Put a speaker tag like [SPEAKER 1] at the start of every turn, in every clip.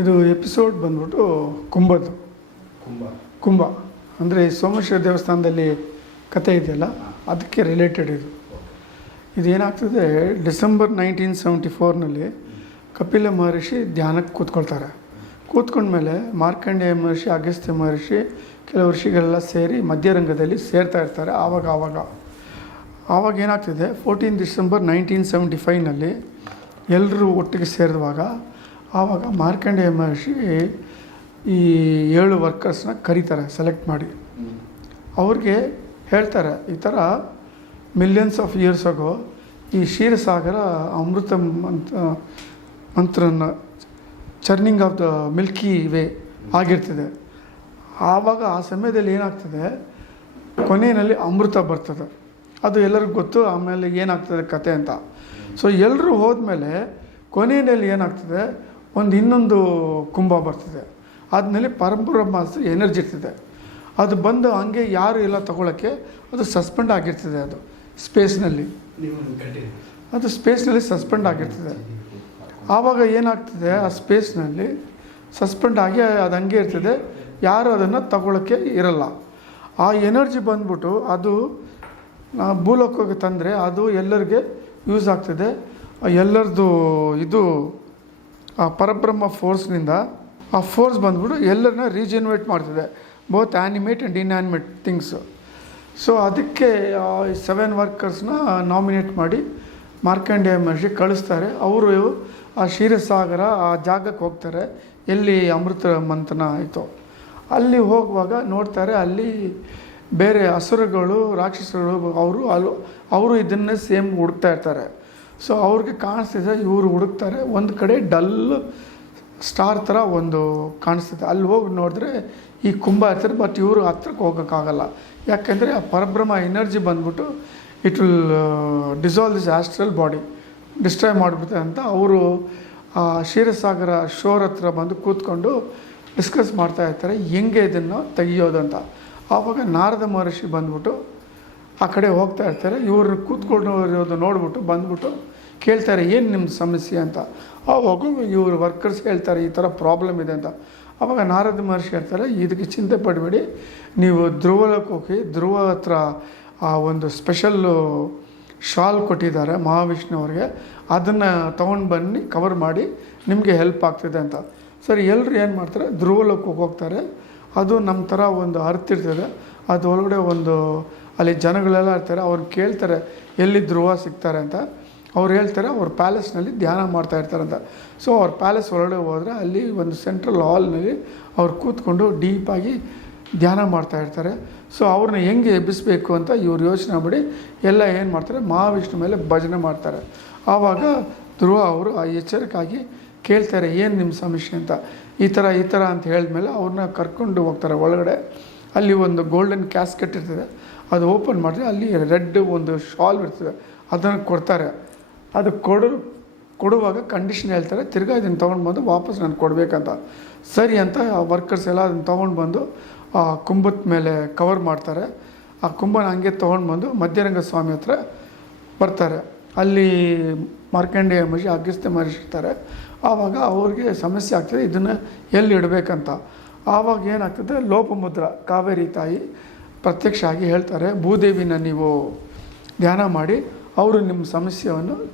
[SPEAKER 1] ಇದು ಎಪಿಸೋಡ್ ಬಂದ್ಬಿಟ್ಟು ಕುಂಭದ್ದು
[SPEAKER 2] ಕುಂಭ
[SPEAKER 1] ಕುಂಭ ಅಂದರೆ ಸೋಮೇಶ್ವರ ದೇವಸ್ಥಾನದಲ್ಲಿ ಕತೆ ಇದೆಯಲ್ಲ ಅದಕ್ಕೆ ರಿಲೇಟೆಡ್ ಇದು. ಇದೇನಾಗ್ತದೆ ಡಿಸೆಂಬರ್ ನೈನ್ಟೀನ್ ಸೆವೆಂಟಿ ಫೋರ್ನಲ್ಲಿ ಕಪಿಲ ಮಹರ್ಷಿ ಧ್ಯಾನಕ್ಕೆ ಕೂತ್ಕೊಳ್ತಾರೆ. ಕೂತ್ಕೊಂಡ್ಮೇಲೆ ಮಾರ್ಕಂಡೇಯ ಮಹರ್ಷಿ ಅಗಸ್ತ್ಯ ಮಹರ್ಷಿ ಕೆಲವು ಋಷಿಗಳೆಲ್ಲ ಸೇರಿ ಮಧ್ಯರಂಗದಲ್ಲಿ ಸೇರ್ತಾ ಇರ್ತಾರೆ ಆವಾಗ ಆವಾಗ. ಆವಾಗ ಏನಾಗ್ತಿದೆ ಫೋರ್ಟೀನ್ ಡಿಸೆಂಬರ್ ನೈನ್ಟೀನ್ ಸೆವೆಂಟಿ ಫೈವ್ನಲ್ಲಿ ಎಲ್ಲರೂ ಒಟ್ಟಿಗೆ ಸೇರಿದಾಗ ಆವಾಗ ಮಾರ್ಕಂಡೇಯ ಮಹರ್ಷಿ ಈ ಏಳು ವರ್ಕರ್ಸ್ನ ಕರೀತಾರೆ ಸೆಲೆಕ್ಟ್ ಮಾಡಿ. ಅವ್ರಿಗೆ ಹೇಳ್ತಾರೆ, ಈ ಥರ ಮಿಲಿಯನ್ಸ್ ಆಫ್ ಇಯರ್ಸ್ ಆಗೋ ಈ ಕ್ಷೀರಸಾಗರ ಅಮೃತ ಮಂತ್ ಮಂತ್ರನ churning of the milky way ಆಗಿರ್ತದೆ. ಆವಾಗ ಆ ಸಮಯದಲ್ಲಿ ಏನಾಗ್ತದೆ, ಕೊನೆಯಲ್ಲಿ ಅಮೃತ ಬರ್ತದೆ. ಅದು ಎಲ್ಲರಿಗೂ ಗೊತ್ತು, ಆಮೇಲೆ ಏನಾಗ್ತದೆ ಕತೆ ಅಂತ. ಸೊ ಎಲ್ಲರೂ ಹೋದ್ಮೇಲೆ ಕೊನೆಯಲ್ಲಿ ಏನಾಗ್ತದೆ ಒಂದು ಇನ್ನೊಂದು ಕುಂಭ ಬರ್ತದೆ. ಆದಮೇಲೆ ಪರಬ್ರಹ್ಮಾಸ್ತ್ರ ಎನರ್ಜಿ ಇರ್ತದೆ. ಅದು ಬಂದು ಹಂಗೆ ಯಾರು ಎಲ್ಲ ತಗೊಳ್ಳೋಕ್ಕೆ ಅದು ಸಸ್ಪೆಂಡ್ ಆಗಿರ್ತದೆ ಅದು ಸ್ಪೇಸ್ನಲ್ಲಿ. ಅದು ಸ್ಪೇಸ್ನಲ್ಲಿ ಸಸ್ಪೆಂಡ್ ಆಗಿರ್ತದೆ. ಆವಾಗ ಏನಾಗ್ತದೆ ಆ ಸ್ಪೇಸ್ನಲ್ಲಿ ಸಸ್ಪೆಂಡ್ ಆಗಿ ಅದು ಹಂಗೆ ಇರ್ತದೆ. ಯಾರು ಅದನ್ನು ತಗೊಳ್ಳೋಕ್ಕೆ ಇರಲ್ಲ. ಆ ಎನರ್ಜಿ ಬಂದ್ಬಿಟ್ಟು ಅದು ಭೂಲೋಕಕ್ಕೆ ತಂದರೆ ಅದು ಎಲ್ಲರಿಗೆ ಯೂಸ್ ಆಗ್ತದೆ. ಎಲ್ಲರದು ಇದು ಆ ಪರಬ್ರಹ್ಮ ಫೋರ್ಸ್ನಿಂದ ಆ ಫೋರ್ಸ್ ಬಂದ್ಬಿಟ್ಟು ಎಲ್ಲರನ್ನ ರೀಜನ್ವೇಟ್ ಮಾಡ್ತಿದೆ, both animate and inanimate things. So ಅದಕ್ಕೆ ಸೆವೆನ್ ವರ್ಕರ್ಸ್ನ ನಾಮಿನೇಟ್ ಮಾಡಿ ಮಾರ್ಕಂಡೇಯ ಮಹರ್ಷಿ ಕಳಿಸ್ತಾರೆ. ಅವರು ಆ ಕ್ಷೀರಸಾಗರ ಆ ಜಾಗಕ್ಕೆ ಹೋಗ್ತಾರೆ. ಎಲ್ಲಿ ಅಮೃತ ಮಂಥನ ಆಯಿತು ಅಲ್ಲಿ ಹೋಗುವಾಗ ನೋಡ್ತಾರೆ, ಅಲ್ಲಿ ಬೇರೆ ಹಸುರುಗಳು ರಾಕ್ಷಸರು ಅವರು ಅಲ್ಲೂ ಅವರು ಇದನ್ನೇ ಸೇಮ್ ಹುಡುಕ್ತಾ ಇರ್ತಾರೆ. ಸೊ ಅವ್ರಿಗೆ ಕಾಣಿಸ್ತಿದೆ, ಇವರು ಹುಡುಕ್ತಾರೆ. ಒಂದು ಕಡೆ ಡಲ್ ಸ್ಟಾರ್ ಥರ ಒಂದು ಕಾಣಿಸ್ತಿದೆ. ಅಲ್ಲಿ ಹೋಗಿ ನೋಡಿದ್ರೆ ಈ ಕುಂಭ ಇರ್ತಾರೆ ಬಟ್ ಇವರು ಹತ್ರಕ್ಕೆ ಹೋಗೋಕ್ಕಾಗಲ್ಲ. ಯಾಕೆಂದರೆ ಆ ಪರಬ್ರಹ್ಮ ಎನರ್ಜಿ ಬಂದ್ಬಿಟ್ಟು it will dissolve this astral body destroy ಮಾಡಿಬಿಡ್ತಾರೆ ಅಂತ ಅವರು, ಆ, ಕ್ಷೀರಸಾಗರ ಶೋರ್ ಹತ್ರ ಬಂದು ಕೂತ್ಕೊಂಡು ಡಿಸ್ಕಸ್ ಮಾಡ್ತಾ ಇರ್ತಾರೆ, ಹೆಂಗೆ ಇದನ್ನು ತೆಗಿಯೋದು ಅಂತ. ಆವಾಗ ನಾರದ ಮಹರ್ಷಿ ಬಂದ್ಬಿಟ್ಟು ಆ ಕಡೆ ಹೋಗ್ತಾ ಇರ್ತಾರೆ. ಇವರು ಕೂತ್ಕೊಂಡು ಇರೋದು ನೋಡ್ಬಿಟ್ಟು ಬಂದ್ಬಿಟ್ಟು ಕೇಳ್ತಾರೆ, ಏನು ನಿಮ್ಮ ಸಮಸ್ಯೆ ಅಂತ? ಆವಾಗ ಇವರು ವರ್ಕರ್ಸ್ ಹೇಳ್ತಾರೆ, ಈ ಥರ ಪ್ರಾಬ್ಲಮ್ ಇದೆ ಅಂತ. ಆವಾಗ ನಾರದ ಮಹರ್ಷಿ ಹೇಳ್ತಾರೆ, ಇದಕ್ಕೆ ಚಿಂತೆ ಪಡಬೇಡಿ. ನೀವು ಧ್ರುವಲಕ್ಕೆ ಹೋಗಿ, ಧ್ರುವ ಹತ್ರ ಆ ಒಂದು ಸ್ಪೆಷಲ್ಲು ಶಾಲ್ ಕೊಟ್ಟಿದ್ದಾರೆ ಮಹಾವಿಷ್ಣು ಅವ್ರಿಗೆ. ಅದನ್ನು ತೊಗೊಂಡು ಬನ್ನಿ ಕವರ್ ಮಾಡಿ, ನಿಮಗೆ ಹೆಲ್ಪ್ ಆಗ್ತಿದೆ ಅಂತ. ಸರಿ ಎಲ್ಲರೂ ಏನು ಮಾಡ್ತಾರೆ? ಧ್ರುವಲಕ್ಕೆ ಹೋಗ್ತಾರೆ. ಅದು ನಮ್ಮ ಥರ ಒಂದು ಅರ್ಥ ಇರ್ತದೆ. ಅದು ಒಳಗಡೆ ಒಂದು, ಅಲ್ಲಿ ಜನಗಳೆಲ್ಲ ಇರ್ತಾರೆ, ಅವ್ರು ಕೇಳ್ತಾರೆ, ಎಲ್ಲಿ ಧ್ರುವ ಸಿಗ್ತಾರೆ ಅಂತ. ಅವ್ರು ಹೇಳ್ತಾರೆ, ಅವ್ರ ಪ್ಯಾಲೇಸ್ನಲ್ಲಿ ಧ್ಯಾನ ಮಾಡ್ತಾ ಇರ್ತಾರೆ ಅಂತ. ಸೊ ಅವ್ರ ಪ್ಯಾಲೇಸ್ ಒಳಗಡೆ ಹೋದರೆ ಅಲ್ಲಿ ಒಂದು ಸೆಂಟ್ರಲ್ ಹಾಲ್ನಲ್ಲಿ ಅವ್ರು ಕೂತ್ಕೊಂಡು ಡೀಪಾಗಿ ಧ್ಯಾನ ಮಾಡ್ತಾ ಇರ್ತಾರೆ. ಸೊ ಅವ್ರನ್ನ ಹೆಂಗೆ ಎಬ್ಬಿಸ್ಬೇಕು ಅಂತ ಇವ್ರು ಯೋಚನೆ ಮಾಡಿ ಎಲ್ಲ ಏನು ಮಾಡ್ತಾರೆ, ಮಹಾವಿಷ್ಣು ಮೇಲೆ ಭಜನೆ ಮಾಡ್ತಾರೆ. ಆವಾಗ ಧ್ರುವ ಅವರು ಆ ಎಚ್ಚರಿಕಾಗಿ ಕೇಳ್ತಾರೆ, ಏನು ನಿಮ್ಮ ಸಮಸ್ಯೆ? ಅಂತ. ಈ ಥರ ಈ ಥರ ಅಂತ ಹೇಳಿದ್ಮೇಲೆ ಅವ್ರನ್ನ ಕರ್ಕೊಂಡು ಹೋಗ್ತಾರೆ ಒಳಗಡೆ. ಅಲ್ಲಿ ಒಂದು ಗೋಲ್ಡನ್ ಕ್ಯಾಸ್ಕೆಟ್ ಇರ್ತದೆ. ಅದು ಓಪನ್ ಮಾಡಿದ್ರೆ ಅಲ್ಲಿ ರೆಡ್ ಒಂದು ಶಾಲ್ ಇರ್ತದೆ. ಅದನ್ನು ಕೊಡ್ತಾರೆ. ಅದು ಕೊಡೋ ಕೊಡುವಾಗ ಕಂಡೀಷನ್ ಹೇಳ್ತಾರೆ, ತಿರ್ಗಾ ಇದನ್ನು ತೊಗೊಂಡು ಬಂದು ವಾಪಸ್ ನಾನು ಕೊಡಬೇಕಂತ. ಸರಿ ಅಂತ ಆ ವರ್ಕರ್ಸ್ ಎಲ್ಲ ಅದನ್ನು ತೊಗೊಂಡು ಬಂದು, ಆ ಕುಂಭದ ಮೇಲೆ ಕವರ್ ಮಾಡ್ತಾರೆ. ಆ ಕುಂಭನ ಹಂಗೆ ತೊಗೊಂಡು ಬಂದು ಮಧ್ಯರಂಗ ಸ್ವಾಮಿ ಹತ್ರ ಬರ್ತಾರೆ. ಅಲ್ಲಿ ಮಾರ್ಕಂಡೇಯ ಮಹರ್ಷಿ ಅಗಸ್ತ್ಯ ಮಹರ್ಷಿ ಆವಾಗ ಅವ್ರಿಗೆ ಸಮಸ್ಯೆ ಆಗ್ತದೆ, ಇದನ್ನು ಎಲ್ಲಿ ಇಡಬೇಕಂತ? ಆವಾಗ ಏನಾಗ್ತದೆ? ಲೋಪಮುದ್ರ ಕಾವೇರಿ ತಾಯಿ ಪ್ರತ್ಯಕ್ಷ ಆಗಿ ಹೇಳ್ತಾರೆ, ಭೂದೇವಿನ ನೀವು ಧ್ಯಾನ ಮಾಡಿ, ಅವರು ನಿಮ್ಮ ಸಮಸ್ಯೆಯನ್ನು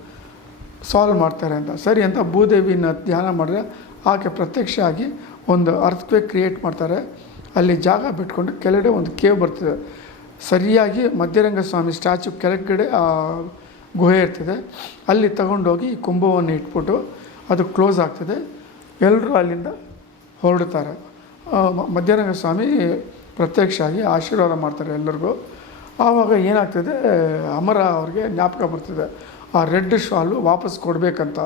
[SPEAKER 1] ಸಾಲ್ವ್ ಮಾಡ್ತಾರೆ ಅಂತ. ಸರಿ ಅಂತ ಭೂದೇವಿನ ಧ್ಯಾನ ಮಾಡಿದ್ರೆ ಆಕೆ ಪ್ರತ್ಯಕ್ಷ ಆಗಿ ಒಂದು ಅರ್ಥಕ್ವೇಕ್ ಕ್ರಿಯೇಟ್ ಮಾಡ್ತಾರೆ. ಅಲ್ಲಿ ಜಾಗ ಬಿಟ್ಕೊಂಡು ಕೆಳಗಡೆ ಒಂದು ಕೇವ್ ಬರ್ತದೆ. ಸರಿಯಾಗಿ ಮಧ್ಯರಂಗ ಸ್ವಾಮಿ ಸ್ಟ್ಯಾಚು ಕೆಳಗಡೆ, ಆ, ಗುಹೆ ಇರ್ತದೆ. ಅಲ್ಲಿ ತಗೊಂಡೋಗಿ ಕುಂಭವನ್ನು ಇಟ್ಬಿಟ್ಟು ಅದು ಕ್ಲೋಸ್ ಆಗ್ತದೆ. ಎಲ್ಲರೂ ಅಲ್ಲಿಂದ ಹೊರಡ್ತಾರೆ. ಮಧ್ಯರಂಗ ಸ್ವಾಮಿ ಪ್ರತ್ಯಕ್ಷ ಆಗಿ ಆಶೀರ್ವಾದ ಮಾಡ್ತಾರೆ ಎಲ್ಲರಿಗೂ. ಆವಾಗ ಏನಾಗ್ತದೆ, ಅಮರ ಅವ್ರಿಗೆ ಜ್ಞಾಪಕ ಬರ್ತದೆ. ಆ ರೆಡ್ ಶಾಲು ವಾಪಸ್ ಕೊಡಬೇಕಂತ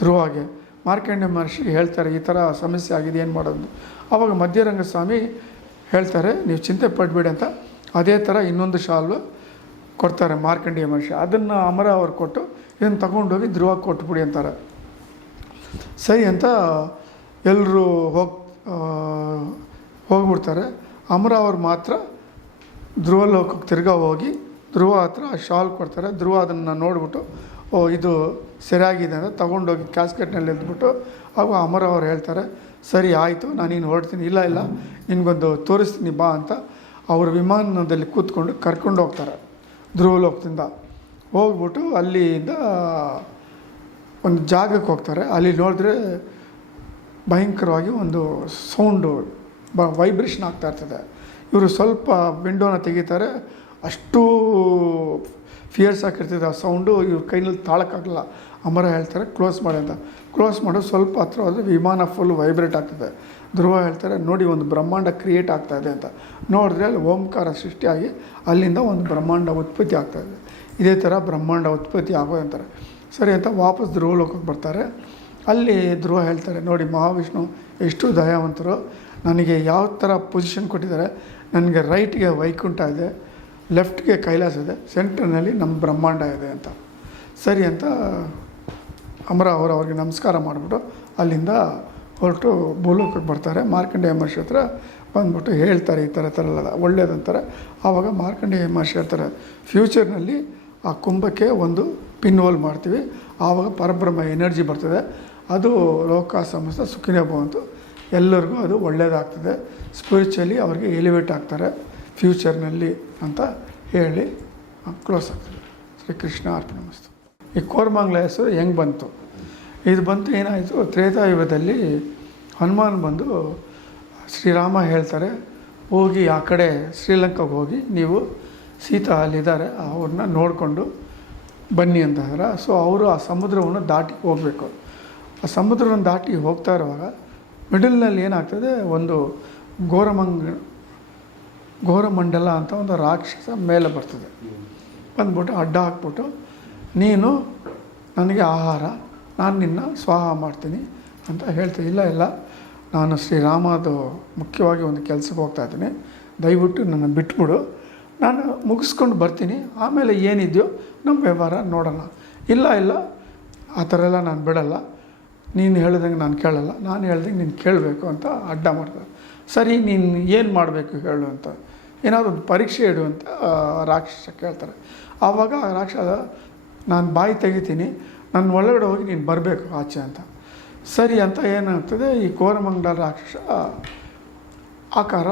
[SPEAKER 1] ಧ್ರುವಾಗೆ. ಮಾರ್ಕಂಡೆ ಮಹರ್ಷಿ ಹೇಳ್ತಾರೆ, ಈ ಥರ ಸಮಸ್ಯೆ ಆಗಿದೆ, ಏನು ಮಾಡೋದು ಆವಾಗ ಮಧ್ಯರಂಗ ಸ್ವಾಮಿ ಹೇಳ್ತಾರೆ, ನೀವು ಚಿಂತೆ ಪಡಬೇಡಿ ಅಂತ. ಅದೇ ಥರ ಇನ್ನೊಂದು ಶಾಲು ಕೊಡ್ತಾರೆ ಮಾರ್ಕಂಡೇಯ ಮಹರ್ಷಿ. ಅದನ್ನು ಅಮರ ಅವ್ರು ಕೊಟ್ಟು ಇದನ್ನು ತಗೊಂಡೋಗಿ ಧ್ರುವ ಕೊಟ್ಬಿಡಿ ಅಂತಾರೆ. ಸರಿ ಅಂತ ಎಲ್ಲರೂ ಹೋಗಿ ಹೋಗ್ಬಿಡ್ತಾರೆ. ಅಮರ ಅವ್ರು ಮಾತ್ರ ಧ್ರುವ ಲೋಕಕ್ಕೆ ತಿರ್ಗಾ ಹೋಗಿ ಧ್ರುವ ಹತ್ರ ಆ ಶಾಲ್ ಕೊಡ್ತಾರೆ. ಧ್ರುವ ಅದನ್ನು ನೋಡಿಬಿಟ್ಟು, ಓ, ಇದು ಸರಿಯಾಗಿದೆ ಅಂತ ತೊಗೊಂಡೋಗಿ ಕ್ಯಾಸ್ಕೆಟ್ನಲ್ಲಿ ಎದ್ಬಿಟ್ಟು ಆಗ ಅಮರ ಅವ್ರು ಹೇಳ್ತಾರೆ, ಸರಿ, ಆಯಿತು ನಾನಿನ್ನು ಹೊರಡ್ತೀನಿ. ಇಲ್ಲ ಇಲ್ಲ, ನಿನಗೊಂದು ತೋರಿಸ್ತೀನಿ, ಬಾ ಅಂತ ಅವರು ವಿಮಾನದಲ್ಲಿ ಕೂತ್ಕೊಂಡು ಕರ್ಕೊಂಡು ಹೋಗ್ತಾರೆ ಧ್ರುವಲೋಕದಿಂದ. ಹೋಗ್ಬಿಟ್ಟು ಅಲ್ಲಿಂದ ಒಂದು ಜಾಗಕ್ಕೆ ಹೋಗ್ತಾರೆ. ಅಲ್ಲಿ ನೋಡಿದ್ರೆ ಭಯಂಕರವಾಗಿ ಒಂದು ಸೌಂಡು, ಬ ವೈಬ್ರೇಷನ್ ಆಗ್ತಾ ಇರ್ತದೆ. ಇವರು ಸ್ವಲ್ಪ ವಿಂಡೋನ ತೆಗಿತಾರೆ. ಅಷ್ಟು ಫಿಯರ್ಸ್ ಆಗಿರ್ತದೆ ಆ ಸೌಂಡು. ಇವ್ರ ಕೈನಲ್ಲಿ ತಾಳಕ್ಕಾಗಲ್ಲ. ಅಮರ ಹೇಳ್ತಾರೆ ಕ್ಲೋಸ್ ಮಾಡಿ ಅಂತ. ಕ್ಲೋಸ್ ಮಾಡೋ, ಸ್ವಲ್ಪ ಹತ್ರ ಹೋದರೆ ವಿಮಾನ ಫುಲ್ ವೈಬ್ರೇಟ್ ಆಗ್ತದೆ. ಧ್ರುವ ಹೇಳ್ತಾರೆ, ನೋಡಿ, ಒಂದು ಬ್ರಹ್ಮಾಂಡ ಕ್ರಿಯೇಟ್ ಆಗ್ತಾ ಇದೆ ಅಂತ. ನೋಡಿದ್ರೆ ಅಲ್ಲಿ ಓಂಕಾರ ಸೃಷ್ಟಿಯಾಗಿ ಅಲ್ಲಿಂದ ಒಂದು ಬ್ರಹ್ಮಾಂಡ ಉತ್ಪತ್ತಿ ಆಗ್ತಾ ಇದೆ. ಇದೇ ಥರ ಬ್ರಹ್ಮಾಂಡ ಉತ್ಪತ್ತಿ ಆಗೋದಂತಾರೆ ಸರಿ ಅಂತ ವಾಪಸ್ ಧ್ರುವಲೋಕಕ್ಕೆ ಬರ್ತಾರೆ. ಅಲ್ಲಿ ಧ್ರುವ ಹೇಳ್ತಾರೆ, ನೋಡಿ ಮಹಾವಿಷ್ಣು ಎಷ್ಟು ದಯಾವಂತರು. ನನಗೆ ಯಾವ ಥರ ಪೊಸಿಷನ್ ಕೊಟ್ಟಿದ್ದಾರೆ. ನನಗೆ ರೈಟ್ಗೆ ವೈಕುಂಠ ಇದೆ ಲೆಫ್ಟ್ಗೆ ಕೈಲಾಸ ಇದೆ ಸೆಂಟ್ರ್ನಲ್ಲಿ ನಮ್ಮ ಬ್ರಹ್ಮಾಂಡ ಇದೆ ಅಂತ. ಸರಿ ಅಂತ ಅಮರ ಅವರು ಅವ್ರಿಗೆ ನಮಸ್ಕಾರ ಮಾಡಿಬಿಟ್ಟು ಅಲ್ಲಿಂದ ಹೊರಟು ಭೂಲೋಕಕ್ಕೆ ಬರ್ತಾರೆ. ಮಾರ್ಕಂಡೇಯ ಮಹರ್ಷಿ ಹತ್ರ ಬಂದ್ಬಿಟ್ಟು ಹೇಳ್ತಾರೆ ಈ ಥರ ಥರ ಎಲ್ಲ ಒಳ್ಳೇದಂತಾರೆ ಆವಾಗ ಮಾರ್ಕಂಡೇಯ ಮಹರ್ಷಿ ಹೇಳ್ತಾರೆ ಫ್ಯೂಚರ್ನಲ್ಲಿ ಆ ಕುಂಭಕ್ಕೆ ಒಂದು ಪಿನ್ ಹೋಲ್ ಮಾಡ್ತೀವಿ. ಆವಾಗ ಪರಬ್ರಹ್ಮ ಎನರ್ಜಿ ಬರ್ತದೆ. ಅದು ಲೋಕ ಸಮಸ್ತ ಸುಖಿನೇ ಬಂತು ಎಲ್ಲರಿಗೂ ಅದು ಒಳ್ಳೆಯದಾಗ್ತದೆ ಸ್ಪಿರಿಚುವಲಿ ಅವ್ರಿಗೆ ಎಲಿವೇಟ್ ಆಗ್ತಾರೆ. ಫ್ಯೂಚರ್ನಲ್ಲಿ ಅಂತ ಹೇಳಿ ಕ್ಲೋಸ್ ಆಗ್ತದೆ. ಶ್ರೀ ಕೃಷ್ಣ ಅರ್ಪಣೆ ಈ ಕೋರ್ಮಂಗ್ಲ ಹೆಸರು ಹೆಂಗೆ ಬಂತು? ಇದು ಬಂತು ಏನಾಯಿತು? ತ್ರೇತಾಯುಗದಲ್ಲಿ ಹನುಮಾನ್ ಬಂದು ಶ್ರೀರಾಮ ಹೇಳ್ತಾರೆ, ಹೋಗಿ ಆ ಕಡೆ ಶ್ರೀಲಂಕಾಗೆ ಹೋಗಿ, ನೀವು ಸೀತಾ ಅಲ್ಲಿದ್ದಾರೆ ಅವ್ರನ್ನ ನೋಡಿಕೊಂಡು ಬನ್ನಿ ಅಂತ ಸೊ ಅವರು ಆ ಸಮುದ್ರವನ್ನು ದಾಟಿ ಹೋಗಬೇಕು. ಆ ಸಮುದ್ರವನ್ನು ದಾಟಿ ಹೋಗ್ತಾ ಇರುವಾಗ ಮಿಡಲ್ನಲ್ಲಿ ಏನಾಗ್ತದೆ? ಒಂದು ಘೋರಮಂಗ, ಘೋರಮಂಡಲ ಅಂತ ಒಂದು ರಾಕ್ಷಸ ಮೇಲೆ ಬರ್ತದೆ. ಬಂದ್ಬಿಟ್ಟು ಅಡ್ಡ ಹಾಕ್ಬಿಟ್ಟು, ನೀನು ನನಗೆ ಆಹಾರ, ನಾನು ನಿನ್ನ ಸ್ವಾಹ ಮಾಡ್ತೀನಿ ಅಂತ ಹೇಳ್ತೀನಿ ಇಲ್ಲ ಇಲ್ಲ, ನಾನು ಶ್ರೀರಾಮದು ಮುಖ್ಯವಾಗಿ ಒಂದು ಕೆಲಸಕ್ಕೆ ಹೋಗ್ತಾ ಇದ್ದೀನಿ. ದಯವಿಟ್ಟು ನನ್ನ ಬಿಟ್ಬಿಡು. ನಾನು ಮುಗಿಸ್ಕೊಂಡು ಬರ್ತೀನಿ. ಆಮೇಲೆ ಏನಿದೆಯೋ ನಮ್ಮ ವ್ಯವಹಾರ ನೋಡೋಣ. ಇಲ್ಲ ಇಲ್ಲ, ಆ ಥರ ಎಲ್ಲ ನಾನು ಬಿಡಲ್ಲ. ನೀನು ಹೇಳ್ದಂಗೆ ನಾನು ಕೇಳಲ್ಲ, ನಾನು ಹೇಳ್ದಂಗೆ ನೀನು ಕೇಳಬೇಕು ಅಂತ ಅಡ್ಡ ಮಾಡ್ತಾರೆ. ಸರಿ, ನೀನು ಏನು ಮಾಡಬೇಕು ಹೇಳು ಅಂತ. ಏನಾದರೂ ಒಂದು ಪರೀಕ್ಷೆ ಇಡು ಅಂತ ರಾಕ್ಷಸ ಕೇಳ್ತಾರೆ. ಆವಾಗ ರಾಕ್ಷಸ, ನಾನು ಬಾಯಿ ತೆಗಿತೀನಿ ನನ್ನ ಒಳಗಡೆ ಹೋಗಿ ನೀನು ಬರಬೇಕು ಆಚೆ ಅಂತ. ಸರಿ ಅಂತ ಏನಾಗ್ತದೆ, ಈ ಕೋರಮಂಗಲ ರಾಕ್ಷಸ, ಆಕಾರ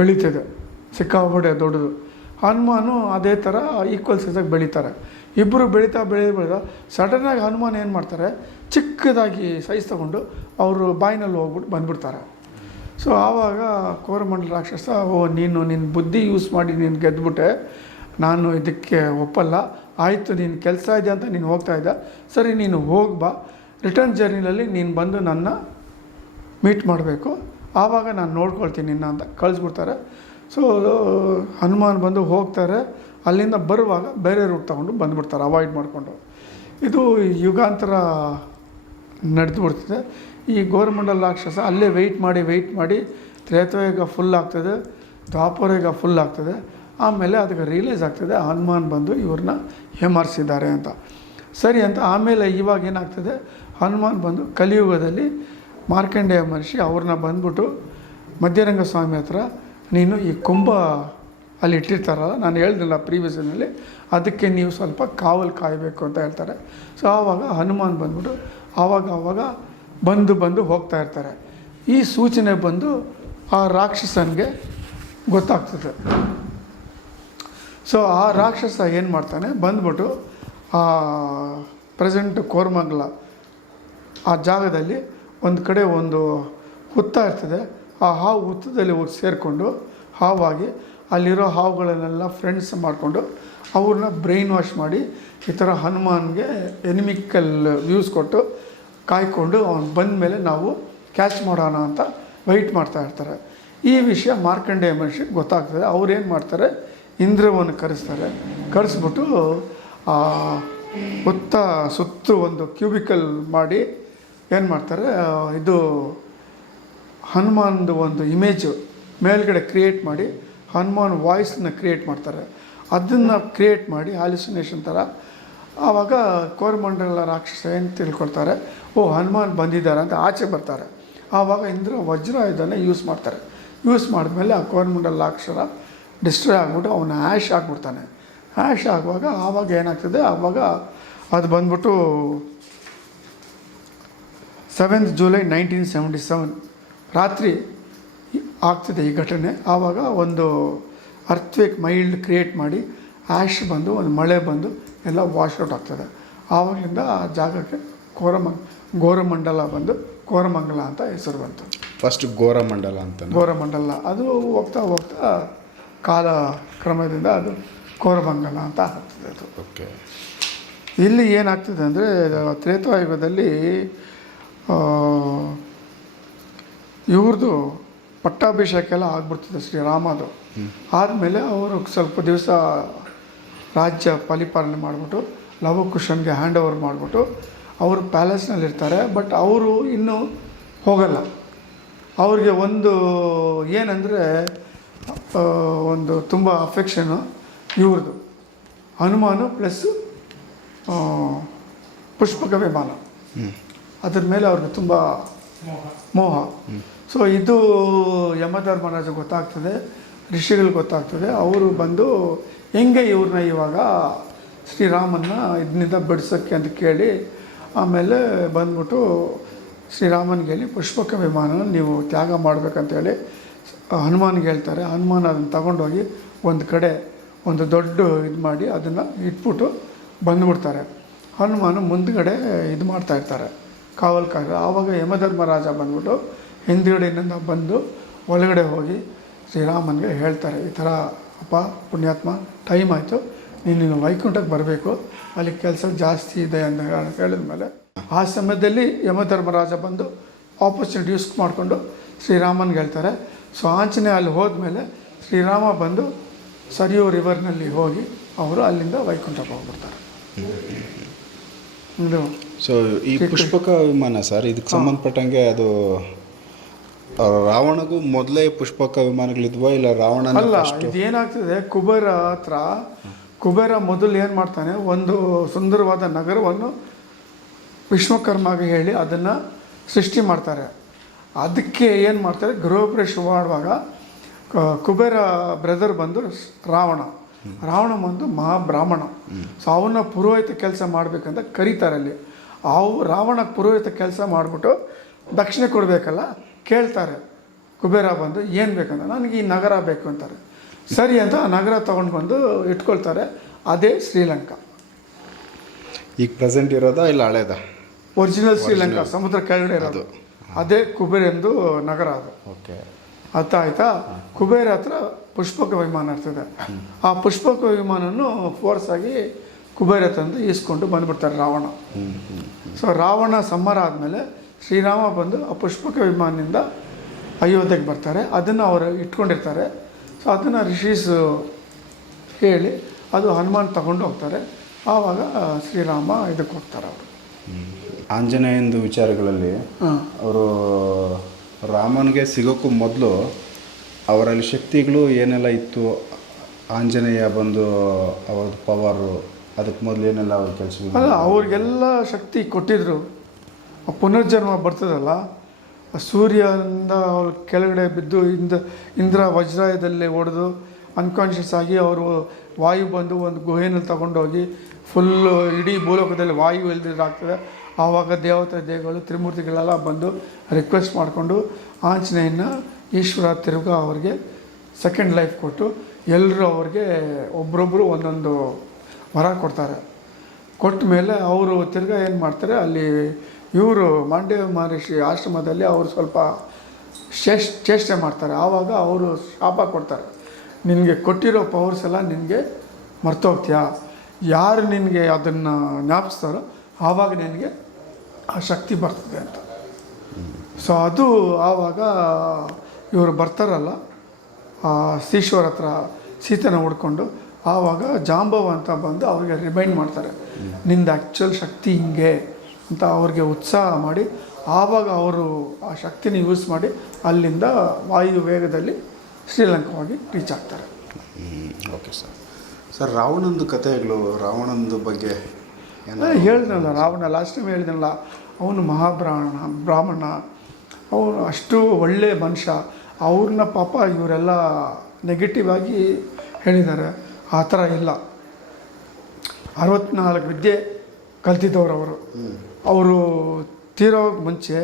[SPEAKER 1] ಬೆಳೀತದೆ. ಸಿಕ್ಕಾಪಟ್ಟೆ ದೊಡ್ಡದು. ಹನುಮಾನು ಅದೇ ಥರ ಈಕ್ವಲ್ ಸೈಜಾಗಿ ಬೆಳೀತಾರೆ. ಇಬ್ಬರು ಬೆಳೀತಾ ಬೆಳೆದು ಬೆಳೆದ ಸಡನ್ನಾಗಿ ಹನುಮಾನ್ ಏನು ಮಾಡ್ತಾರೆ, ಚಿಕ್ಕದಾಗಿ ಸೈಜ್ ತೊಗೊಂಡು ಅವರು ಬಾಯಿನಲ್ಲಿ ಹೋಗ್ಬಿಟ್ಟು ಬಂದ್ಬಿಡ್ತಾರೆ. ಸೊ ಆವಾಗ ಕೋರಮಂಡಲ ರಾಕ್ಷಸ, ಓ, ನೀನು ನಿನ್ನ ಬುದ್ಧಿ ಯೂಸ್ ಮಾಡಿ ನೀನು ಗೆದ್ದುಬಿಟ್ಟೆ ನಾನು ಇದಕ್ಕೆ ಒಪ್ಪಲ್ಲ. ಆಯಿತು, ನೀನು ಕೆಲಸ ಇದೆ ಅಂತ ನೀನು ಹೋಗ್ತಾ ಇದ್ದ. ಸರಿ, ನೀನು ಹೋಗ್ಬಾ ರಿಟರ್ನ್ ಜರ್ನಿಲಲ್ಲಿ ನೀನು ಬಂದು ನನ್ನ ಮೀಟ್ ಮಾಡಬೇಕು. ಆವಾಗ ನಾನು ನೋಡ್ಕೊಳ್ತೀನಿ ನಿನ್ನ ಅಂತ ಕಳಿಸ್ಬಿಡ್ತಾರೆ. ಸೊ ಹನುಮಾನ್ ಬಂದು ಹೋಗ್ತಾರೆ. ಅಲ್ಲಿಂದ ಬರುವಾಗ ಬೇರೆ ರೂಟ್ ತಗೊಂಡು ಬಂದುಬಿಡ್ತಾರೆ ಅವಾಯ್ಡ್ ಮಾಡಿಕೊಂಡು. ಇದು ಯುಗಾಂತರ ನಡೆದು ಬಿಡ್ತದೆ. ಈ ಗೋರ್ಮೆಂಟಲ್ ರಾಕ್ಷಸ ಅಲ್ಲೇ ವೆಯ್ಟ್ ಮಾಡಿ ವೆಯ್ಟ್ ಮಾಡಿ ತ್ರೇತವೇಗ ಫುಲ್ ಆಗ್ತದೆ, ದ್ವಾಪರಯುಗ ಫುಲ್ ಆಗ್ತದೆ. ಆಮೇಲೆ ಅದಕ್ಕೆ ರಿಯಲೈಸ್ ಆಗ್ತದೆ, ಹನುಮಾನ್ ಬಂದು ಇವ್ರನ್ನ ಹೆಮರ್ಸಿದ್ದಾರೆ ಅಂತ. ಸರಿ ಅಂತ, ಆಮೇಲೆ ಇವಾಗ ಏನಾಗ್ತದೆ? ಹನುಮಾನ್ ಬಂದು ಕಲಿಯುಗದಲ್ಲಿ ಮಾರ್ಕಂಡೇಯ ಮಹರ್ಷಿ ಅವ್ರನ್ನ ಬಂದ್ಬಿಟ್ಟು ಮಧ್ಯರಂಗ ಸ್ವಾಮಿ ಹತ್ರ ನೀನು ಈ ಕುಂಭ ಅಲ್ಲಿ ಇಟ್ಟಿರ್ತಾರಲ್ಲ, ನಾನು ಹೇಳ್ದಿಲ್ಲ ಪ್ರೀವಿಯಸ್ನಲ್ಲಿ ಅದಕ್ಕೆ ನೀವು ಸ್ವಲ್ಪ ಕಾವಲು ಕಾಯಬೇಕು ಅಂತ ಹೇಳ್ತಾರೆ. ಸೊ ಆವಾಗ ಹನುಮಾನ್ ಬಂದ್ಬಿಟ್ಟು, ಆವಾಗ ಆವಾಗ ಬಂದು ಬಂದು ಹೋಗ್ತಾ ಇರ್ತಾರೆ. ಈ ಸೂಚನೆ ಬಂದು ಆ ರಾಕ್ಷಸನಿಗೆ ಗೊತ್ತಾಗ್ತದೆ. ಸೊ ಆ ರಾಕ್ಷಸ ಏನು ಮಾಡ್ತಾನೆ? ಬಂದ್ಬಿಟ್ಟು ಆ ಪ್ರೆಸೆಂಟ್ ಕೋರ್ಮಂಗ್ಲ, ಆ ಜಾಗದಲ್ಲಿ ಒಂದು ಕಡೆ ಒಂದು ಹುತ್ತ ಇರ್ತದೆ. ಆ ಹಾವು ಹುತ್ತದಲ್ಲಿ ಹೋಗಿ ಸೇರಿಕೊಂಡು ಹಾವಾಗಿ ಅಲ್ಲಿರೋ ಹಾವುಗಳನ್ನೆಲ್ಲ ಫ್ರೆಂಡ್ಸ್ ಮಾಡಿಕೊಂಡು ಅವ್ರನ್ನ ಬ್ರೈನ್ ವಾಶ್ ಮಾಡಿ ಈ ಥರ ಹನುಮಾನ್ಗೆ ಎನಿಮಿಕಲ್ ವ್ಯೂಸ್ ಕೊಟ್ಟು ಕಾಯ್ಕೊಂಡು ಅವ್ನು ಬಂದ ಮೇಲೆ ನಾವು ಕ್ಯಾಚ್ ಮಾಡೋಣ ಅಂತ ವೆಯ್ಟ್ ಮಾಡ್ತಾ ಇರ್ತಾರೆ. ಈ ವಿಷಯ ಮಾರ್ಕಂಡೇಯ ಮನುಷ್ಯಗೆ ಗೊತ್ತಾಗ್ತದೆ. ಅವ್ರೇನು ಮಾಡ್ತಾರೆ? ಇಂದ್ರವನ್ನು ಕರೆಸ್ತಾರೆ. ಕರೆಸ್ಬಿಟ್ಟು, ಆ, ಹುತ್ತ ಸುತ್ತು ಒಂದು ಕ್ಯೂಬಿಕಲ್ ಮಾಡಿ ಏನು ಮಾಡ್ತಾರೆ? ಇದು ಹನುಮಾನ್ದು ಒಂದು ಇಮೇಜು ಮೇಲ್ಗಡೆ ಕ್ರಿಯೇಟ್ ಮಾಡಿ ಹನುಮಾನ್ ವಾಯ್ಸ್ನ ಕ್ರಿಯೇಟ್ ಮಾಡ್ತಾರೆ. ಅದನ್ನು ಕ್ರಿಯೇಟ್ ಮಾಡಿ ಹಾಲಿಸಿನೇಷನ್ ಥರ ಆವಾಗ ಕೋರಮಂಡಲ ರಾಕ್ಷಸ ಏನು ತಿಳ್ಕೊಳ್ತಾರೆ? ಓ, ಹನುಮಾನ್ ಬಂದಿದ್ದಾರೆ ಅಂತ ಆಚೆ ಬರ್ತಾರೆ. ಆವಾಗ ಇಂದ್ರ ವಜ್ರ ಇದನ್ನು ಯೂಸ್ ಮಾಡ್ತಾರೆ. ಯೂಸ್ ಮಾಡಿದ್ಮೇಲೆ ಆ ಕೋರಮಂಡಲ ರಾಕ್ಷರ ಡಿಸ್ಟ್ರಾಯ್ ಆಗಿಬಿಟ್ಟು ಅವನು ಆ್ಯಶ್ ಆಗಿಬಿಡ್ತಾನೆ ಆ್ಯಶ್ ಆಗುವಾಗ ಆವಾಗ ಏನಾಗ್ತದೆ? ಆವಾಗ ಅದು ಬಂದ್ಬಿಟ್ಟು seventh July nineteen seventy seven ರಾತ್ರಿ ಆಗ್ತಿದೆ ಈ ಘಟನೆ. ಆವಾಗ ಒಂದು ಅರ್ಥ್ವೇಕ್ ಮೈಲ್ಡ್ ಕ್ರಿಯೇಟ್ ಮಾಡಿ ಆ್ಯಶ್ ಬಂದು ಒಂದು ಮಳೆ ಬಂದು ಎಲ್ಲ ವಾಶ್ಔಟ್ ಆಗ್ತದೆ. ಆವಾಗಿಂದ ಆ ಜಾಗಕ್ಕೆ ಕೋರಮ ಗೋರಮಂಡಲ ಬಂದು ಕೋರಮಂಗಲ ಅಂತ ಹೆಸರು ಬಂತು.
[SPEAKER 3] ಫಸ್ಟ್ ಗೋರಮಂಡಲ ಅಂತ
[SPEAKER 1] ಗೋರಮಂಡಲ ಅದು ಹೋಗ್ತಾ ಹೋಗ್ತಾ ಕಾಲ ಕ್ರಮದಿಂದ ಅದು ಕೋರಮಂಗಲ ಅಂತ ಆಗ್ತದೆ ಅದು.
[SPEAKER 3] ಓಕೆ
[SPEAKER 1] ಇಲ್ಲಿ ಏನಾಗ್ತದೆ ಅಂದರೆ ತ್ರೇತಾಯುಗದಲ್ಲಿ ಇವ್ರದ್ದು ಪಟ್ಟಾಭಿಷೇಕ ಎಲ್ಲ ಆಗ್ಬಿಡ್ತದೆ ಶ್ರೀರಾಮದು ಆದಮೇಲೆ ಅವರು ಸ್ವಲ್ಪ ದಿವಸ ರಾಜ್ಯ ಪರಿಪಾಲನೆ ಮಾಡಿಬಿಟ್ಟು ಲವಕುಶನ್ಗೆ ಹ್ಯಾಂಡ್ ಓವರ್ ಮಾಡಿಬಿಟ್ಟು ಅವರು ಪ್ಯಾಲೇಸ್ನಲ್ಲಿರ್ತಾರೆ. ಬಟ್ ಅವರು ಇನ್ನೂ ಹೋಗಲ್ಲ. ಅವ್ರಿಗೆ ಒಂದು ಏನಂದರೆ ಒಂದು ತುಂಬ ಅಫೆಕ್ಷನು ಇವ್ರದ್ದು. ಹನುಮಾನು ಪ್ಲಸ್ಸು ಪುಷ್ಪಕ ವಿಮಾನ ಅದ್ರ ಮೇಲೆ ಅವ್ರಿಗೆ ತುಂಬ ಮೋಹ. ಸೊ ಇದು ಯಮಧರ್ಮರಾಜ ಗೊತ್ತಾಗ್ತದೆ ಋಷಿಗಳು ಗೊತ್ತಾಗ್ತದೆ. ಅವರು ಬಂದು ಹೆಂಗೆ ಇವ್ರನ್ನ ಇವಾಗ ಶ್ರೀರಾಮನ್ನ ಇದನ್ನಿಂದ ಬಿಡಿಸೋಕ್ಕೆ ಅಂತ ಕೇಳಿ ಆಮೇಲೆ ಬಂದ್ಬಿಟ್ಟು ಶ್ರೀರಾಮನ್ಗೆ ಹೇಳಿ, ಪುಷ್ಪಕ ವಿಮಾನ ನೀವು ತ್ಯಾಗ ಮಾಡಬೇಕಂತೇಳಿ ಹನುಮಾನ್ಗೆ ಹೇಳ್ತಾರೆ. ಹನುಮಾನ್ ಅದನ್ನು ತಗೊಂಡೋಗಿ ಒಂದು ಕಡೆ ಒಂದು ದೊಡ್ಡ ಇದು ಮಾಡಿ ಅದನ್ನು ಇಟ್ಬಿಟ್ಟು ಬಂದ್ಬಿಡ್ತಾರೆ. ಹನುಮಾನ್ ಮುಂದ್ಗಡೆ ಇದು ಮಾಡ್ತಾ ಇರ್ತಾರೆ. ಕಾವಲ್ಕಾರ ಆವಾಗ ಯಮಧರ್ಮರಾಜ ಬಂದ್ಬಿಟ್ಟು ಹಿಂದಿಗಡೆಯಿಂದ ಬಂದು ಒಳಗಡೆ ಹೋಗಿ ಶ್ರೀರಾಮನಿಗೆ ಹೇಳ್ತಾರೆ ಈ ಥರ ಅಪ್ಪ ಪುಣ್ಯಾತ್ಮ ಟೈಮ್ ಆಯಿತು. ನೀನು ವೈಕುಂಠಕ್ಕೆ ಬರಬೇಕು. ಅಲ್ಲಿ ಕೆಲಸ ಜಾಸ್ತಿ ಇದೆ ಅಂತ ಹೇಳಿದ ಮೇಲೆ ಆ ಸಮಯದಲ್ಲಿ ಯಮಧರ್ಮರಾಜ ಬಂದು ಆಪರ್ಚುನಿಟಿ ಯೂಸ್ ಮಾಡಿಕೊಂಡು ಶ್ರೀರಾಮನ್ಗೆ ಹೇಳ್ತಾರೆ. ಸೊ ಆಂಚನೆ ಅಲ್ಲಿ ಹೋದ್ಮೇಲೆ ಶ್ರೀರಾಮ ಬಂದು ಸರಿಯೋ ರಿವರ್ನಲ್ಲಿ ಹೋಗಿ ಅವರು ಅಲ್ಲಿಂದ ವೈಕುಂಠಕ್ಕೆ ಹೋಗ್ಬಿಡ್ತಾರೆ. ಇದು
[SPEAKER 3] ಸೊ ಈ ಪುಷ್ಪಕ ವಿಮಾನ ಸರ್ ಇದಕ್ಕೆ ಸಂಬಂಧಪಟ್ಟಂಗೆ ಅದು ರಾವಣಗೂ ಮೊದಲೇ ಪುಷ್ಪಕ ವಿಮಾನಗಳಿದ್ವಾ ಇಲ್ಲ ರಾವಣ
[SPEAKER 1] ಅಲ್ಲ ಇದು ಏನಾಗ್ತದೆ ಕುಬೇರ ಹತ್ರ ಕುಬೇರ ಮೊದಲು ಏನು ಮಾಡ್ತಾನೆ ಒಂದು ಸುಂದರವಾದ ನಗರವನ್ನು ವಿಶ್ವಕರ್ಮಗೆ ಹೇಳಿ ಅದನ್ನು ಸೃಷ್ಟಿ ಮಾಡ್ತಾರೆ. ಅದಕ್ಕೆ ಏನು ಮಾಡ್ತಾರೆ ಗೃಹಪ್ರವೇಶ ಮಾಡುವಾಗ ಕುಬೇರ ಬ್ರದರ್ ಬಂದು ರಾವಣ. ರಾವಣ ಬಂದು ಮಹಾಬ್ರಾಹ್ಮಣ. ಸೊ ಅವನ್ನ ಪುರೋಹಿತ ಕೆಲಸ ಮಾಡಬೇಕಂತ ಕರೀತಾರೆ ಅಲ್ಲಿ. ಅವು ರಾವಣ ಪುರೋಹಿತ ಕೆಲಸ ಮಾಡಿಬಿಟ್ಟು ದಕ್ಷಿಣ ಕೊಡಬೇಕಲ್ಲ ಕೇಳ್ತಾರೆ ಕುಬೇರ ಬಂದು ಏನು ಬೇಕಂತ. ನನಗೆ ಈ ನಗರ ಬೇಕು ಅಂತಾರೆ. ಸರಿ ಅಂತ ಆ ನಗರ ತೊಗೊಂಡು ಬಂದು ಇಟ್ಕೊಳ್ತಾರೆ. ಅದೇ ಶ್ರೀಲಂಕಾ.
[SPEAKER 3] ಈಗ ಪ್ರೆಸೆಂಟ್ ಇರೋದಾ ಇಲ್ಲ ಹಳೇದ?
[SPEAKER 1] ಒರಿಜಿನಲ್ ಶ್ರೀಲಂಕಾ ಸಮುದ್ರ ಕೆಳಗಡೆ ಇರೋದು. ಅದೇ. ಕುಬೇರ ಎಂದು ನಗರ ಅದು.
[SPEAKER 3] ಓಕೆ.
[SPEAKER 1] ಅರ್ಥ ಆಯ್ತಾ? ಕುಬೇರ ಹತ್ರ ಪುಷ್ಪಕ ವಿಮಾನ ಇರ್ತದೆ. ಆ ಪುಷ್ಪಕ ವಿಮಾನನೂ ಫೋರ್ಸ್ ಆಗಿ ಕುಬೇರ ತಂದು ಈಸ್ಕೊಂಡು ಬಂದ್ಬಿಡ್ತಾರೆ ರಾವಣ. ಸೊ ರಾವಣ ಸಂಹಾರ ಆದಮೇಲೆ ಶ್ರೀರಾಮ ಬಂದು ಆ ಪುಷ್ಪಕ ವಿಮಾನದಿಂದ ಅಯೋಧ್ಯೆಗೆ ಬರ್ತಾರೆ. ಅದನ್ನು ಅವರು ಇಟ್ಕೊಂಡಿರ್ತಾರೆ. ಸೊ ಅದನ್ನು ರಿಷೀಸ್ ಹೇಳಿ ಅದು ಹನುಮಾನ್ ತಗೊಂಡು ಹೋಗ್ತಾರೆ. ಆವಾಗ ಶ್ರೀರಾಮ ಇದಕ್ಕೆ ಹೋಗ್ತಾರೆ ಅವರು.
[SPEAKER 3] ಆಂಜನೇಯಂದು ವಿಚಾರಗಳಲ್ಲಿ ಅವರು ರಾಮನಿಗೆ ಸಿಗೋಕ್ಕೂ ಮೊದಲು ಅವರಲ್ಲಿ ಶಕ್ತಿಗಳು ಏನೆಲ್ಲ ಇತ್ತು? ಆಂಜನೇಯ ಬಂದು ಅವ್ರದ್ದು ಪವರು ಅದಕ್ಕೆ ಮೊದಲು ಏನೆಲ್ಲ ಅವ್ರ ಕೆಲಸ
[SPEAKER 1] ಅಲ್ಲ, ಅವ್ರಿಗೆಲ್ಲ ಶಕ್ತಿ ಕೊಟ್ಟಿದ್ರು. ಪುನರ್ಜನ್ಮ ಬರ್ತದಲ್ಲ, ಆ ಸೂರ್ಯನಿಂದ ಅವ್ರು ಕೆಳಗಡೆ ಬಿದ್ದು ಇಂದ, ಇಂದ್ರ ವಜ್ರಾಯದಲ್ಲಿ ಹೊಡೆದು ಅನ್ಕಾನ್ಷಿಯಸ್ ಆಗಿ ಅವರು ವಾಯು ಬಂದು ಒಂದು ಗುಹೆಯಲ್ಲಿ ತಗೊಂಡೋಗಿ ಫುಲ್ಲು ಇಡೀ ಭೂಲೋಕದಲ್ಲಿ ವಾಯು ಇಲ್ದಿದ್ದಾಗ್ತದೆ ಆವಾಗ ದೇವತೆ ದೇವಗಳು ತ್ರಿಮೂರ್ತಿಗಳೆಲ್ಲ ಬಂದು ರಿಕ್ವೆಸ್ಟ್ ಮಾಡಿಕೊಂಡು ಆಂಜನೇಯನ ಈಶ್ವರ ತಿರುಗಾ ಅವ್ರಿಗೆ ಸೆಕೆಂಡ್ ಲೈಫ್ ಕೊಟ್ಟು ಎಲ್ಲರೂ ಅವ್ರಿಗೆ ಒಬ್ಬರೊಬ್ಬರು ಒಂದೊಂದು ವರ ಕೊಡ್ತಾರೆ. ಕೊಟ್ಟ ಮೇಲೆ ಅವರು ತಿರ್ಗಾ ಏನು ಮಾಡ್ತಾರೆ, ಅಲ್ಲಿ ಇವರು ಮಾಂಡ್ಯ ಮಹರ್ಷಿ ಆಶ್ರಮದಲ್ಲಿ ಅವರು ಸ್ವಲ್ಪ ಶೇಷ್, ಚೇಷ್ಟೆ ಮಾಡ್ತಾರೆ. ಆವಾಗ ಅವರು ಶಾಪ ಕೊಡ್ತಾರೆ. ನಿನಗೆ ಕೊಟ್ಟಿರೋ ಪವರ್ಸ್ ಎಲ್ಲ ನಿನಗೆ ಮರ್ತೋಗ್ತೀಯಾ? ಯಾರು ನಿನಗೆ ಅದನ್ನು ಜ್ಞಾಪಿಸ್ತಾರೋ ಆವಾಗ ನಿನಗೆ ಆ ಶಕ್ತಿ ಬರ್ತದೆ ಅಂತ. ಸೊ ಅದು ಆವಾಗ ಇವರು ಬರ್ತಾರಲ್ಲ ಸೀಶ್ವರ ಹತ್ರ ಸೀತೆನ ಹುಡ್ಕೊಂಡು ಆವಾಗ ಜಾಂಬವ ಅಂತ ಬಂದು ಅವ್ರಿಗೆ ರಿಮೈಂಡ್ ಮಾಡ್ತಾರೆ ನಿಂದ ಆ್ಯಕ್ಚುಲ್ ಶಕ್ತಿ ಹಿಂಗೆ ಅಂತ ಅವ್ರಿಗೆ ಉತ್ಸಾಹ ಮಾಡಿ ಆವಾಗ ಅವರು ಆ ಶಕ್ತಿನ ಯೂಸ್ ಮಾಡಿ ಅಲ್ಲಿಂದ ವಾಯು ವೇಗದಲ್ಲಿ ಶ್ರೀಲಂಕಾವಾಗಿ ರೀಚ್ ಆಗ್ತಾರೆ.
[SPEAKER 3] ಓಕೆ ಸರ್ ಸರ್ ರಾವಣಂದು ಕಥೆಗಳು ರಾವಣಂದು ಬಗ್ಗೆ
[SPEAKER 1] ಹೇಳಿದ್ನಲ್ಲ ರಾವಣ ಲಾಸ್ಟ್ ಟೈಮ್ ಹೇಳ್ದನಲ್ಲ ಅವನು ಮಹಾಬ್ರಾಹ್ಮಣ ಬ್ರಾಹ್ಮಣ ಅವನು ಅಷ್ಟು ಒಳ್ಳೆಯ ಮನುಷ್ಯ ಅವ್ರನ್ನ ಪಾಪ ಇವರೆಲ್ಲ ನೆಗೆಟಿವ್ ಆಗಿ ಹೇಳಿದ್ದಾರೆ. ಆ ಥರ ಇಲ್ಲ. ಅರವತ್ನಾಲ್ಕು ವಿದ್ಯೆ ಕಲ್ತಿದ್ದವರು ಅವರು. ಅವರು ತೀರೋಗಿ ಮುಂಚೆ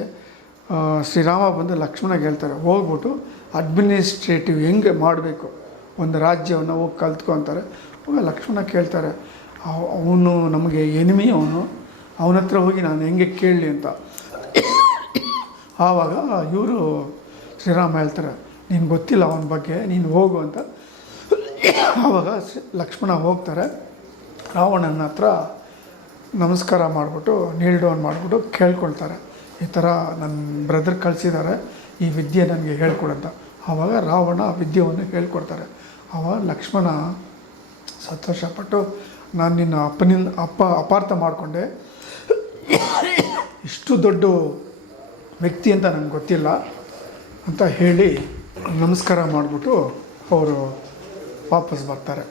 [SPEAKER 1] ಶ್ರೀರಾಮ ಬಂದು ಲಕ್ಷ್ಮಣಗೆ ಹೇಳ್ತಾರೆ, ಹೋಗ್ಬಿಟ್ಟು ಅಡ್ಮಿನಿಸ್ಟ್ರೇಟಿವ್ ಹೆಂಗೆ ಮಾಡಬೇಕು? ಒಂದು ರಾಜ್ಯವನ್ನು ಹೋಗಿ ಕಲ್ತ್ಕೊ ಅಂತಾರೆ. ಹೋಗಿ ಲಕ್ಷ್ಮಣ ಕೇಳ್ತಾರೆ ಅವನು ನಮಗೆ ಎನಿಮಿ ಅವನು, ಅವನ ಹತ್ರ ಹೋಗಿ ನಾನು ಹೆಂಗೆ ಕೇಳಲಿ ಅಂತ. ಆವಾಗ ಇವರು ಶ್ರೀರಾಮ ಹೇಳ್ತಾರೆ, ನೀನು ಗೊತ್ತಿಲ್ಲ ಅವನ ಬಗ್ಗೆ, ನೀನು ಹೋಗು ಅಂತ. ಆವಾಗ ಲಕ್ಷ್ಮಣ ಹೋಗ್ತಾರೆ. ರಾವಣನ ಹತ್ರ ನಮಸ್ಕಾರ ಮಾಡಿಬಿಟ್ಟು ನೀಲ್ ಡೌನ್ ಮಾಡಿಬಿಟ್ಟು ಕೇಳ್ಕೊಳ್ತಾರೆ. ಈ ಥರ ನನ್ನ ಬ್ರದರ್ ಕಳಿಸಿದ್ದಾರೆ. ಈ ವಿದ್ಯೆ ನನಗೆ ಹೇಳ್ಕೊಡಂತ ಆವಾಗ ರಾವಣ ವಿದ್ಯೆಯನ್ನು ಹೇಳ್ಕೊಡ್ತಾರೆ. ಆವಾಗ ಲಕ್ಷ್ಮಣ ಸಂತೋಷಪಟ್ಟು, ನಾನು ನಿನ್ನ ಅಪ್ಪನಿಂದ ಅಪ್ಪ ಅಪಾರ್ಥ ಮಾಡಿಕೊಂಡೆ. ಇಷ್ಟು ದೊಡ್ಡ ವ್ಯಕ್ತಿ ಅಂತ ನನಗೆ ಗೊತ್ತಿಲ್ಲ ಅಂತ ಹೇಳಿ ನಮಸ್ಕಾರ ಮಾಡಿಬಿಟ್ಟು ಅವರು ವಾಪಸ್ ಬರ್ತಾರೆ